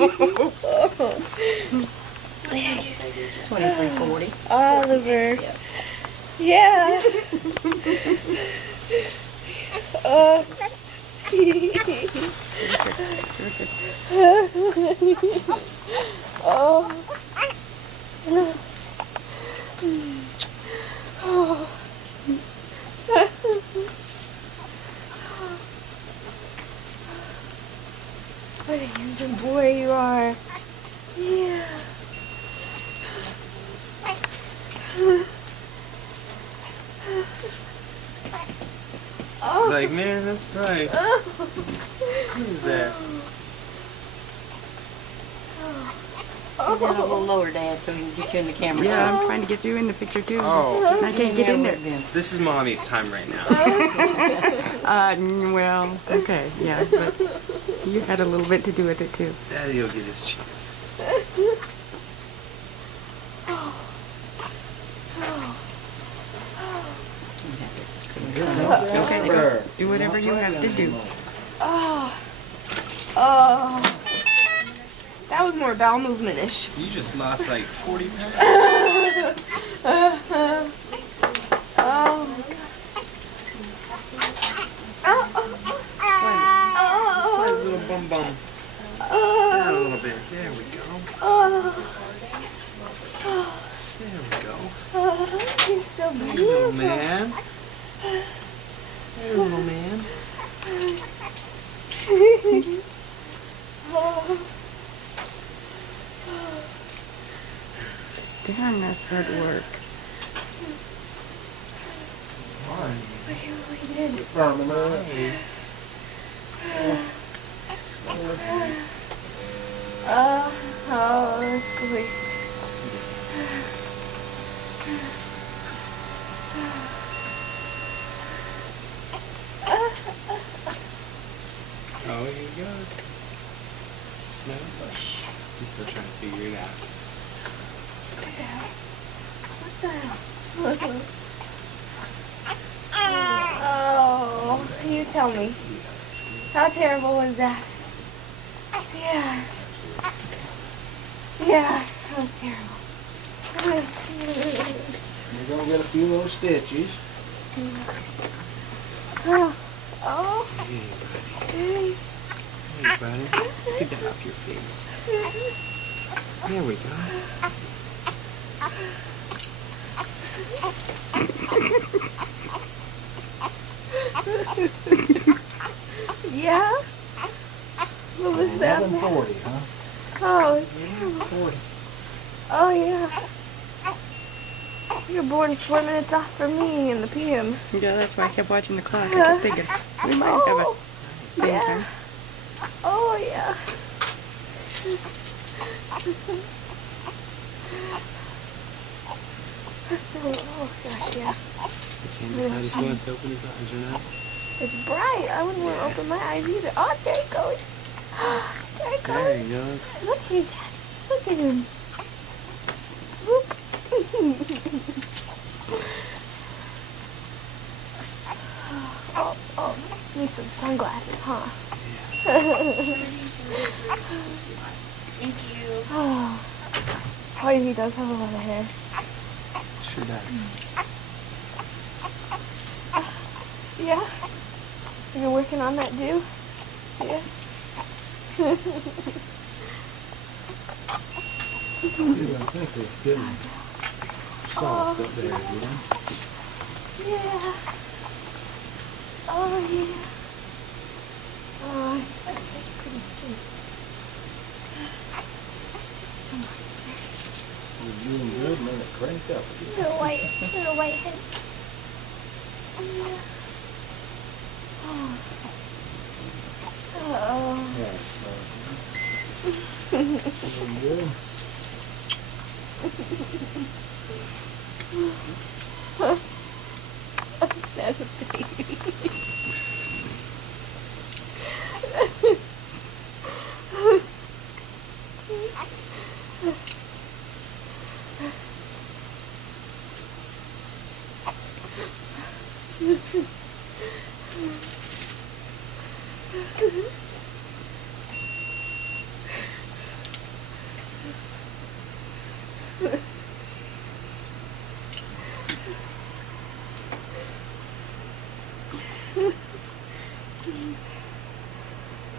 $23.40. Oliver. Yep. Yeah. Oh. What a handsome boy you are. Yeah. It's like, man, that's bright. Who's that? Get down a little lower, Dad, so we can get you in the camera. Yeah, I'm trying to get you in the picture too. Oh, I can't get in there. this is mommy's time right now. Well, okay, yeah, but you had a little bit to do with it too. Daddy will get his chance. Okay, go. Do whatever you have to do. Oh. That was more bowel movement-ish. You just lost like 40 pounds. Oh my god. Slides a little bum bum. Down a little bit. There we go. There we go. You're so Hey, little beautiful. man. Hey, little man. Damn, that's hard work. Look at what we did. Oh, sweet. Oh, here he goes. Smell it. He's still trying to figure it out. What the hell? Oh, you tell me. How terrible was that? Yeah. Yeah, that was terrible. We're gonna get a few little stitches. Oh, Hey, buddy. hey. Hey, buddy. Let's get that off your face. There we go. Yeah? What was that? 11:40, huh? Oh, it's terrible. 40. Oh, yeah. You're born 4 minutes off from me in the PM. Yeah, that's why I kept watching the clock. I kept thinking, we might have Oh, a same yeah. time. Oh, yeah. Oh, gosh, yeah. I can't decide if he wants to open his eyes or not. It's bright. I wouldn't want to open my eyes either. Oh, there he goes. There he There goes. he goes. Look at him, Daddy. Look at him. Whoop. Oh, need some sunglasses, huh? Thank you. Oh, he does have a lot of hair. Sure does. Yeah? You're working on that, too? Yeah. I think it's getting soft up there again. Yeah. Oh, yeah. Oh, he's got such pretty skin. You're doing good, and then it cranked up again. Little white head. Yeah. Oh. Yeah, doing good. I'm sad with baby. Oh,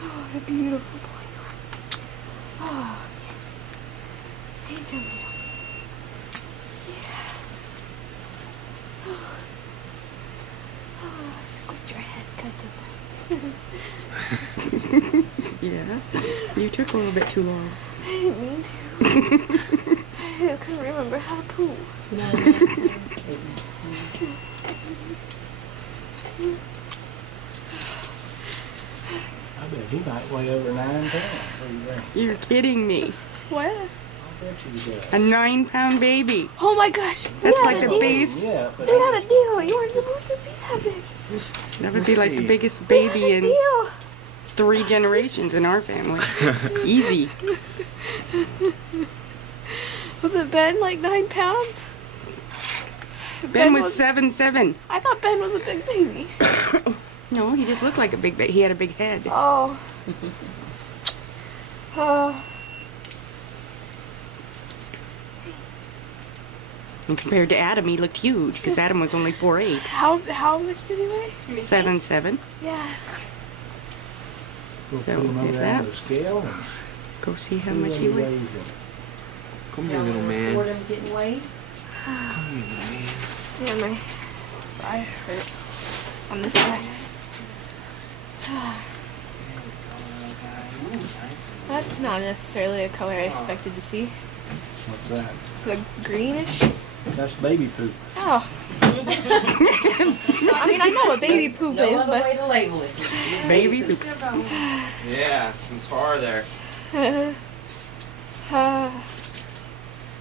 what a beautiful boy you are. Oh, yes. Hey, Tomato. Yeah. Oh, squeeze your head, cut it. Yeah. You took a little bit too long. I didn't mean to. I just couldn't remember how to poop. I bet he might weigh over 9 pounds. What do you think? You're kidding me. What? I bet you does. A 9-pound baby. Oh my gosh. That's we like had the a deal. biggest. Yeah, but We had a deal. You weren't supposed to be that big. That would be like the see. biggest We had baby a in deal. 3 generations in our family. Easy. Was it Ben like 9 pounds? Ben was 7'7". I thought Ben was a big baby. No, he just looked like a big baby. He had a big head. Oh. And compared to Adam, he looked huge because Adam was only 4'8". How much did he weigh? 7'7". Yeah. we'll So, put him over is on that- the scale and Go see how see much what he weighs. weighs in. Come here, little man. Report him getting weighed. Come here, little man. Yeah, my eyes hurt on this side. Ooh, nice. That's not necessarily a color I expected to see. What's that? It's like greenish. That's baby poop. Oh. I mean, I know what baby poop No is, other but way to label it. Baby poop. Yeah, some tar there.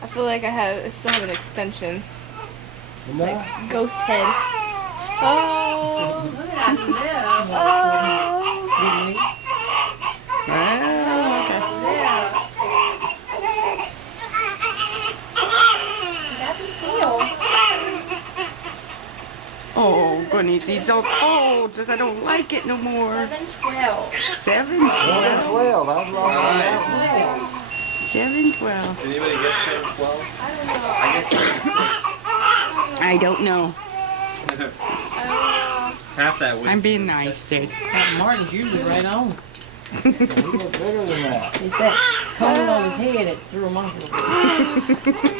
I feel like I still have an extension, And that? like ghost head. Oh. Oh. Didn't we? Oh, okay. Oh, goodness, he's all cold. I don't like it no more. 712. 7'12". 12. I was wrong on that one. 7'12". Did anybody get 712? I don't know. I guess 76. I don't know. Half that weight. I'm being nice, Jade. Martin's usually right on. He looked bigger than that. It's that cold on his head that threw him off a little bit.